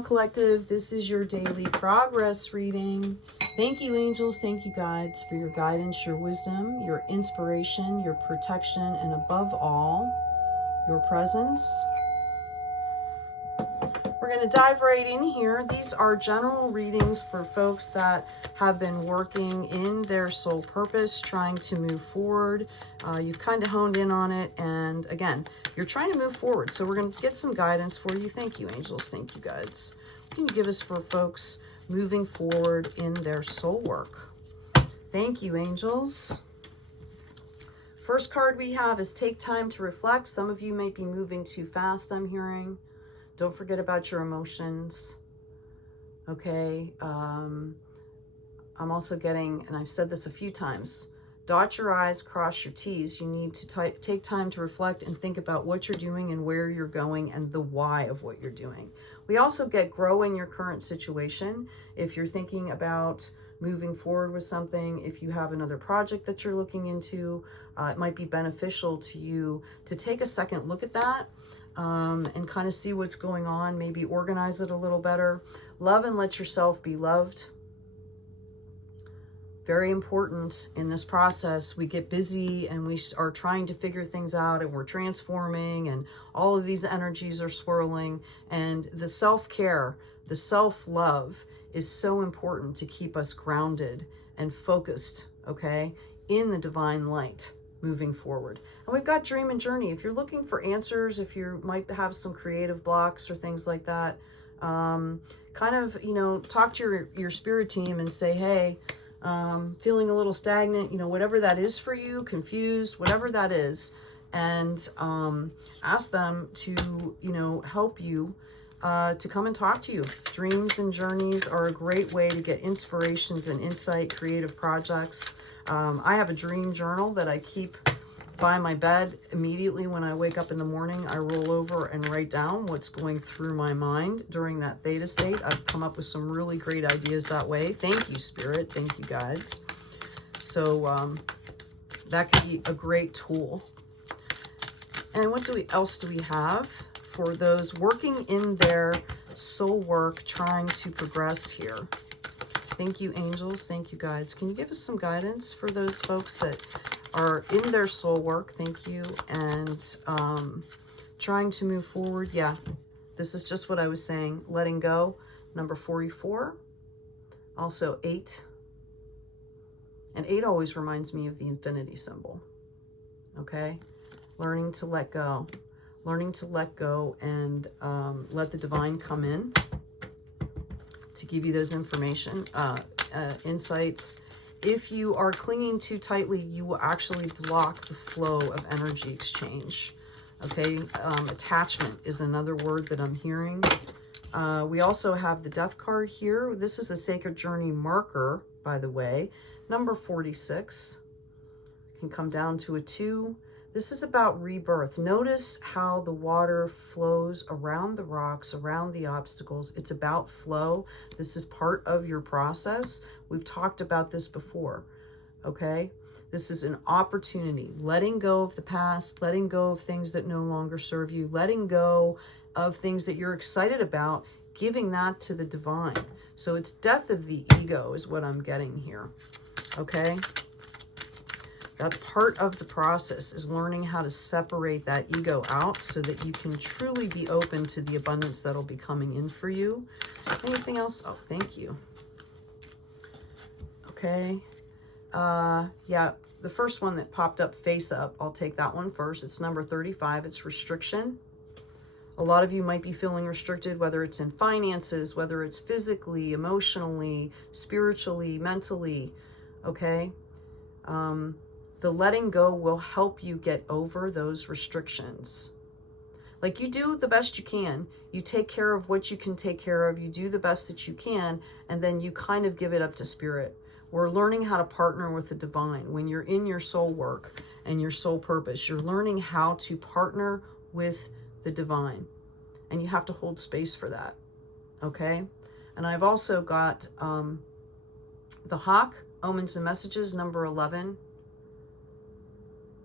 Collective, this is your daily progress reading. Thank you, angels. Thank you, guides, for your guidance, your wisdom, your inspiration, your protection, and above all, your presence. We're going to dive right in here. These are general readings for folks that have been working in their soul purpose, trying to move forward. You've kind of honed in on it, and again, you're trying to move forward. So we're going to get some guidance for you. Thank you, angels. Thank you, guides. What can you give us for folks moving forward in their soul work? Thank you, angels. First card we have is take time to reflect. Some of you might be moving too fast, I'm hearing. Don't forget about your emotions. Okay. I'm also getting, and I've said this a few times, dot your I's, cross your T's. You need to take time to reflect and think about what you're doing and where you're going and the why of what you're doing. We also get grow in your current situation. If you're thinking about moving forward with something, if you have another project that you're looking into, it might be beneficial to you to take a second look at that and kind of see what's going on, maybe organize it a little better. Love and let yourself be loved. Very important in this process. We get busy and we are trying to figure things out and we're transforming and all of these energies are swirling, and the self-care, the self-love is so important to keep us grounded and focused, okay, in the divine light moving forward. And we've got dream and journey. If you're looking for answers, if you might have some creative blocks or things like that, kind of, you know, talk to your spirit team and say, hey, feeling a little stagnant, you know, whatever that is for you, confused, whatever that is, and ask them to, you know, help you to come and talk to you. Dreams and journeys are a great way to get inspirations and insight, creative projects. I have a dream journal that I keep by my bed. Immediately when I wake up in the morning, I roll over and write down what's going through my mind during that theta state. I've come up with some really great ideas that way. Thank you, Spirit. Thank you, guides. So that could be a great tool. And what else do we have for those working in their soul work, trying to progress here? Thank you, angels. Thank you, guides. Can you give us some guidance for those folks that are in their soul work? Thank you. And trying to move forward. Yeah, this is just what I was saying. Letting go, number 44. Also 8. And 8 always reminds me of the infinity symbol. Okay? Learning to let go. Learning to let go and let the divine come in to give you those information, insights. If you are clinging too tightly, you will actually block the flow of energy exchange. Okay, attachment is another word that I'm hearing. We also have the death card here. This is a sacred journey marker, by the way. Number 46 can come down to a 2. This is about rebirth. Notice how the water flows around the rocks, around the obstacles. It's about flow. This is part of your process. We've talked about this before, okay? This is an opportunity. Letting go of the past, letting go of things that no longer serve you, letting go of things that you're excited about, giving that to the divine. So it's death of the ego is what I'm getting here, okay? That's part of the process, is learning how to separate that ego out so that you can truly be open to the abundance that'll be coming in for you. Anything else? Oh, thank you. Okay. Yeah, the first one that popped up, face up, I'll take that one first. It's number 35. It's restriction. A lot of you might be feeling restricted, whether it's in finances, whether it's physically, emotionally, spiritually, mentally, okay? The letting go will help you get over those restrictions. Like, you do the best you can. You take care of what you can take care of. You do the best that you can, and then you kind of give it up to spirit. We're learning how to partner with the divine. When you're in your soul work and your soul purpose, you're learning how to partner with the divine. And you have to hold space for that, okay? And I've also got the Hawk, Omens and Messages, number 11.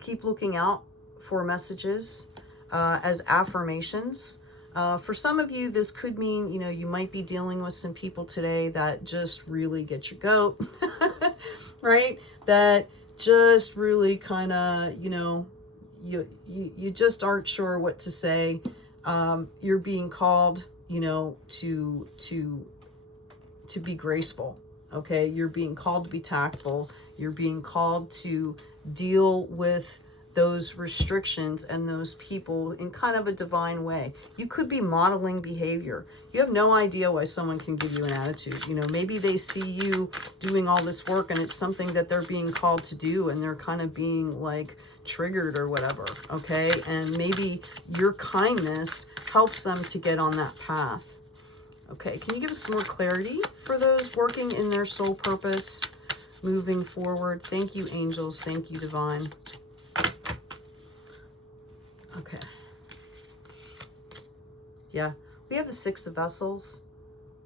Keep looking out for messages as affirmations. For some of you, this could mean, you know, you might be dealing with some people today that just really get your goat, right? That just really kind of, you know, you just aren't sure what to say. You're being called, you know, to be graceful. Okay. You're being called to be tactful. You're being called to deal with those restrictions and those people in kind of a divine way. You could be modeling behavior. You have no idea why someone can give you an attitude. You know, maybe they see you doing all this work and it's something that they're being called to do and they're kind of being like triggered or whatever. Okay. And maybe your kindness helps them to get on that path. Okay. Can you give us some more clarity for those working in their soul purpose moving forward? Thank you, angels. Thank you, divine. Okay. Yeah, we have the Six of Vessels.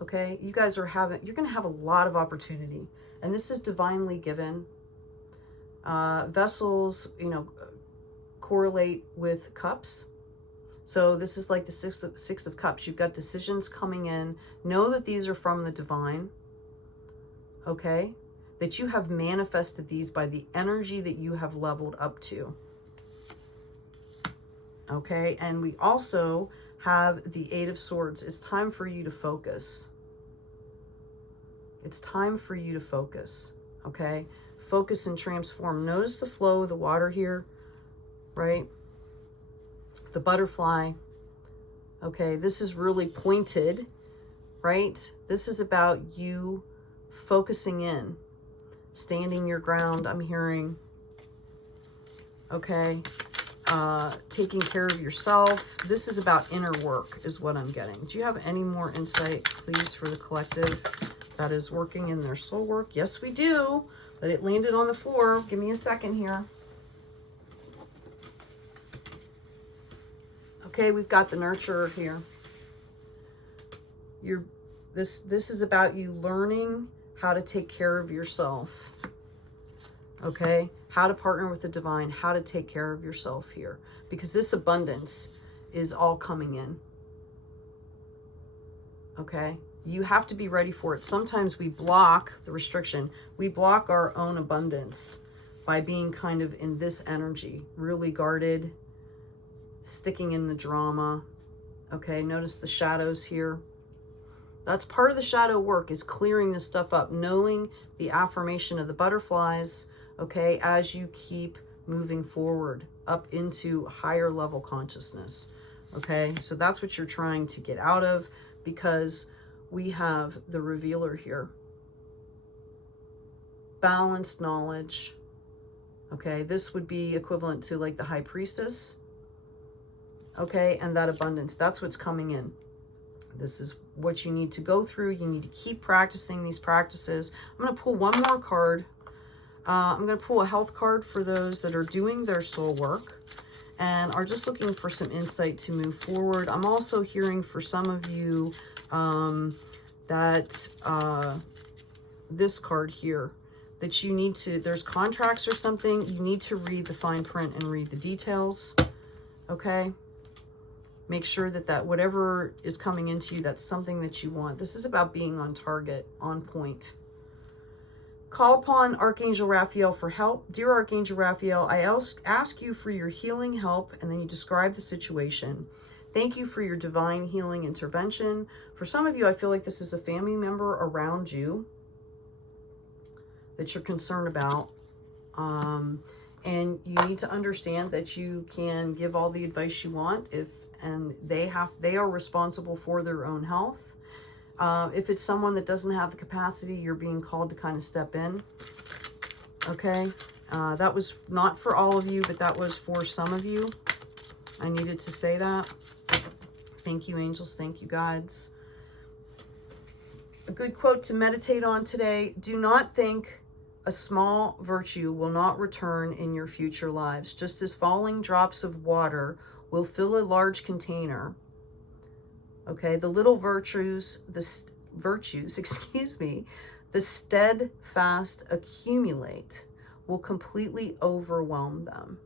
Okay, you guys are you're going to have a lot of opportunity, and this is divinely given. Vessels, you know, correlate with cups. So this is like the Six of Cups. You've got decisions coming in. Know that these are from the divine. Okay, that you have manifested these by the energy that you have leveled up to. Okay, and we also have the Eight of Swords. It's time for you to focus. It's time for you to focus, okay? Focus and transform. Notice the flow of the water here, right? The butterfly, okay? This is really pointed, right? This is about you focusing in, standing your ground, I'm hearing, okay? Taking care of yourself. This is about inner work is what I'm getting. Do you have any more insight, please, for the collective that is working in their soul work? Yes, we do, but it landed on the floor. Give me a second here. Okay, we've got the nurturer here. This is about you learning how to take care of yourself. Okay, how to partner with the divine, how to take care of yourself here, because this abundance is all coming in. Okay, you have to be ready for it. Sometimes we block the restriction. We block our own abundance by being kind of in this energy, really guarded, sticking in the drama. Okay, notice the shadows here. That's part of the shadow work, is clearing this stuff up, knowing the affirmation of the butterflies, okay, as you keep moving forward up into higher level consciousness. Okay, so that's what you're trying to get out of, because we have the revealer here. Balanced knowledge. Okay, this would be equivalent to like the high priestess. Okay, and that abundance, that's what's coming in. This is what you need to go through. You need to keep practicing these practices. I'm going to pull one more card. I'm going to pull a health card for those that are doing their soul work and are just looking for some insight to move forward. I'm also hearing for some of you that this card here, that you need to, there's contracts or something, you need to read the fine print and read the details. Okay? Make sure that whatever is coming into you, that's something that you want. This is about being on target, on point. Call upon Archangel Raphael for help. Dear Archangel Raphael, I ask you for your healing help, and then you describe the situation. Thank you for your divine healing intervention. For some of you, I feel like this is a family member around you that you're concerned about. And you need to understand that you can give all the advice you want, and they are responsible for their own health. If it's someone that doesn't have the capacity, you're being called to kind of step in. Okay. That was not for all of you, but that was for some of you. I needed to say that. Thank you, angels. Thank you, guides. A good quote to meditate on today. Do not think a small virtue will not return in your future lives. Just as falling drops of water will fill a large container. Okay, the little virtues, excuse me, the steadfast accumulate will completely overwhelm them.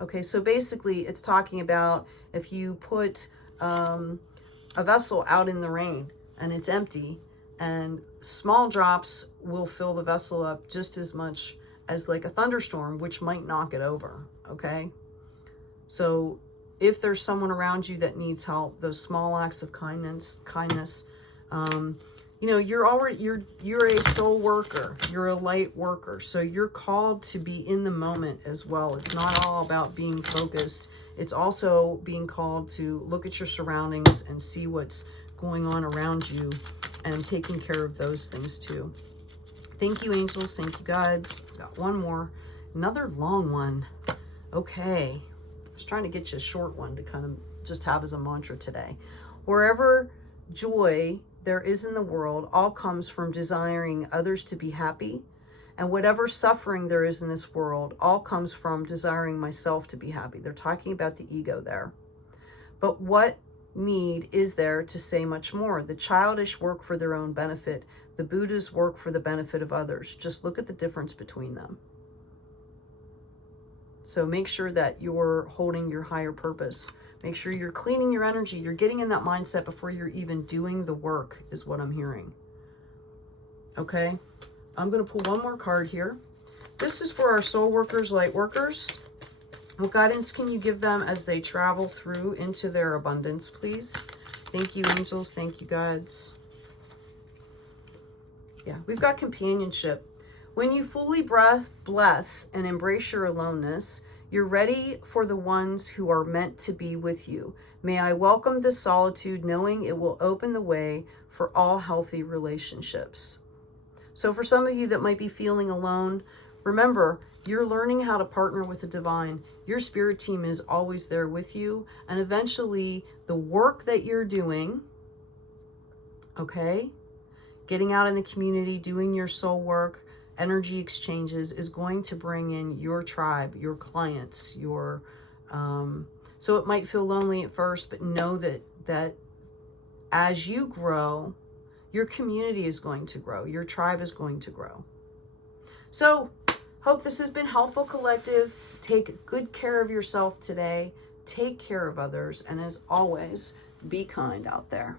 Okay, so basically it's talking about If you put a vessel out in the rain and it's empty, and small drops will fill the vessel up just as much as like a thunderstorm, which might knock it over, okay? So if there's someone around you that needs help, those small acts of kindness, you know, you're a soul worker, you're a light worker, so you're called to be in the moment as well. It's not all about being focused. It's also being called to look at your surroundings and see what's going on around you and taking care of those things too. Thank you, angels. Thank you, guides. Got one more, another long one. Okay, I was trying to get you a short one to kind of just have as a mantra today. Wherever joy there is in the world, all comes from desiring others to be happy. And whatever suffering there is in this world, all comes from desiring myself to be happy. They're talking about the ego there. But what need is there to say much more? The childish work for their own benefit. The Buddhas work for the benefit of others. Just look at the difference between them. So make sure that you're holding your higher purpose. Make sure you're cleaning your energy. You're getting in that mindset before you're even doing the work, is what I'm hearing. Okay? I'm going to pull one more card here. This is for our soul workers, light workers. What guidance can you give them as they travel through into their abundance, please? Thank you, angels. Thank you, guides. Yeah, we've got companionship. When you fully bless and embrace your aloneness, you're ready for the ones who are meant to be with you. May I welcome this solitude, knowing it will open the way for all healthy relationships. So for some of you that might be feeling alone, remember, you're learning how to partner with the divine. Your spirit team is always there with you. And eventually, the work that you're doing, okay, getting out in the community, doing your soul work, energy exchanges, is going to bring in your tribe, your clients, your so it might feel lonely at first, but know that as you grow, your community is going to grow, your tribe is going to grow. So hope this has been helpful, collective. Take good care of yourself today, take care of others, and as always, be kind out there.